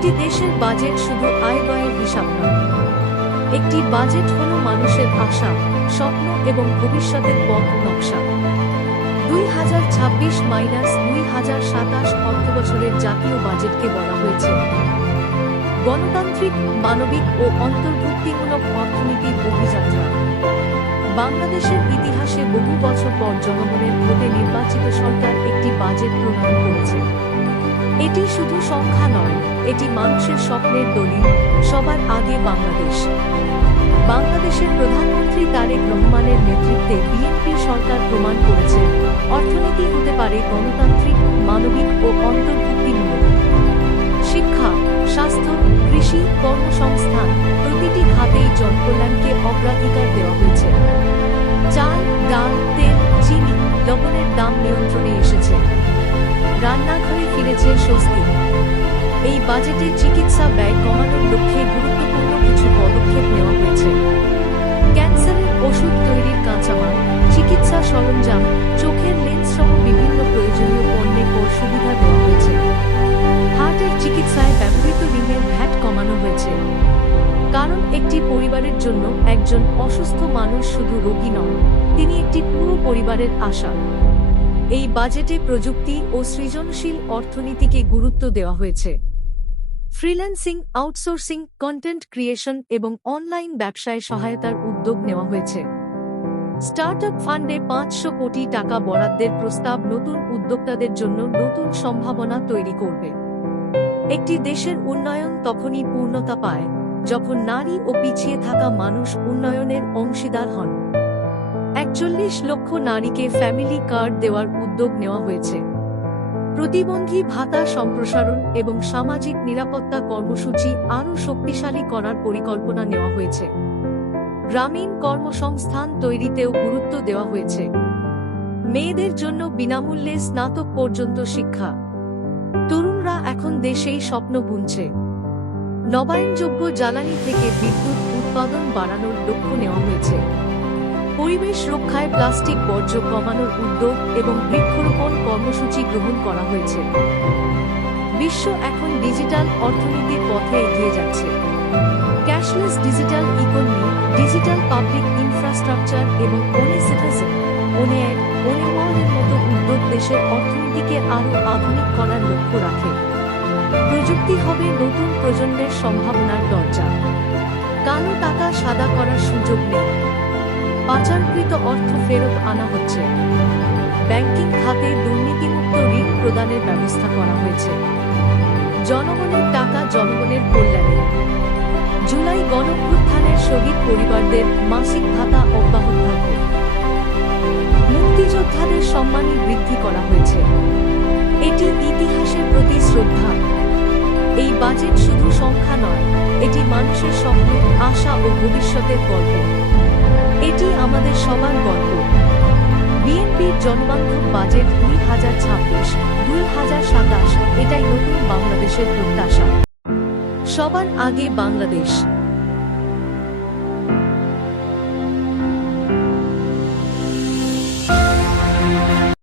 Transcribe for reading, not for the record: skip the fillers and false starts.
একটি দেশের বাজেট শুধু আয় ব্যয়ের হিসাব নয়। একটি বাজেট হলো মানুষের আশা, স্বপ্ন এবং ভবিষ্যতের পথ নকশা। 2026-2027 অর্থবছরের জাতীয় বাজেটকে বলা হয়েছে গণতান্ত্রিক, মানবিক ও অন্তর্ভুক্তিমূলক অর্থনীতির অভিযাত্রা। বাংলাদেশের ইতিহাসে বহু বছর পর জনগণের ভোটে নির্বাচিত সরকার একটি বাজেট প্রণয়ন করেছে। এটি শুধু সংখ্যা নয়, এটি মানুষের স্বপ্নের দলিল। সবার আগে বাংলাদেশ। বাংলাদেশের প্রধানমন্ত্রী তারেক রহমানের নেতৃত্বে বিএনপি সরকার প্রমাণ করেছে অর্থনীতি হতে পারে গণতান্ত্রিক, মানবিক ও অন্তর্ভুক্তিমূলক। শিক্ষা, স্বাস্থ্য, কৃষি, কর্মসংস্থান প্রতিটি খাতেই জনকল্যাণকে অগ্রাধিকার দেওয়া হয়েছে। চাল, ডাল, তেল, চিনি, লবণের দাম নিয়ন্ত্রণে এসেছে। রান্নাঘরে ফিরেছে স্বস্তি। এই বাজেটে চিকিৎসা ব্যয় কমানোর লক্ষ্যে গুরুত্বপূর্ণ কিছু পদক্ষেপ নেওয়া হয়েছে। ক্যান্সারের ওষুধ তৈরির কাঁচামাল, চিকিৎসা সরঞ্জাম, চোখের লেন্স সহ বিভিন্ন প্রয়োজনীয় পণ্যে কর সুবিধা দেওয়া হয়েছে। হার্টের চিকিৎসায় ব্যবহৃত ঋণের ভ্যাট কমানো হয়েছে। কারণ একটি পরিবারের জন্য একজন অসুস্থ মানুষ শুধু রোগী নন, তিনি একটি পুরো পরিবারের আশা। এই বাজেটে প্রযুক্তি ও সৃজনশীল অর্থনীতিকে গুরুত্ব দেওয়া হয়েছে। ফ্রিল্যান্সিং, আউটসোর্সিং, কন্টেন্ট ক্রিয়েশন এবং অনলাইন ব্যবসায় সহায়তার উদ্যোগ নেওয়া হয়েছে। স্টার্টআপ ফান্ডে 500 কোটি টাকা বরাদ্দের প্রস্তাব নতুন উদ্যোক্তাদের জন্য নতুন সম্ভাবনা তৈরি করবে। একটি দেশের উন্নয়ন তখনই পূর্ণতা পায় যখন নারী ও পিছিয়ে থাকা মানুষ উন্নয়নের অংশীদার হন। 41 লক্ষ নারীকে ফ্যামিলি কার্ড দেওয়ার উদ্যোগ নেওয়া হয়েছে। প্রতিবন্ধী ভাতা সম্প্রসারণ এবং সামাজিক নিরাপত্তা কর্মসূচি আরও শক্তিশালী করার পরিকল্পনা নেওয়া হয়েছে। গ্রামীণ কর্মসংস্থান তৈরিতেও গুরুত্ব দেওয়া হয়েছে। মেয়েদের জন্য বিনামূল্যে স্নাতক পর্যন্ত শিক্ষা। তরুণরা এখন দেশেই স্বপ্ন বুনছে। নবায়নযোগ্য জ্বালানি থেকে বিদ্যুৎ উৎপাদন বাড়ানোর লক্ষ্য নেওয়া হয়েছে। পরিবেশ রক্ষায় প্লাস্টিক বর্জ্য কমানোর উদ্যোগ এবং বৃক্ষরোপণ কর্মসূচি গ্রহণ করা হয়েছে। বিশ্ব এখন ডিজিটাল অর্থনীতির পথে এগিয়ে যাচ্ছে। Cashless digital economy, digital public infrastructure এবং ওনে সিটিজেন, ওনে অ্যাড, ওনে ওয়ার্ল্ডের মতো উদ্যোগ দেশের অর্থনীতিকে আরও আধুনিক করার লক্ষ্য রাখে। প্রযুক্তি হবে নতুন প্রজন্মের সম্ভাবনার দরজা। কালো টাকা সাদা করার সুযোগ নেই। পাচারকৃত অর্থ ফেরত আনা হচ্ছে। ব্যাংকিং খাতে দুর্নীতিমুক্ত ঋণ প্রদানের ব্যবস্থা করা হয়েছে। জনগণের টাকা জনগণের কল্যাণে। জুলাই গণঅভ্যুত্থানের শহীদ পরিবারদের মাসিক ভাতা অব্যাহত থাকবে। মুক্তিযোদ্ধাদের সম্মানী বৃদ্ধি করা হয়েছে। এটি ইতিহাসের প্রতি শ্রদ্ধা। এই বাজেট শুধু সংখ্যা নয়, এটি মানুষের স্বপ্ন, আশা ও ভবিষ্যতের গল্প। এটি আমাদের সবার গল্প। বিএনপির জনবান্ধব বাজেট 2026-2027, এটাই নতুন বাংলাদেশের প্রত্যাশা। সবার আগে বাংলাদেশ।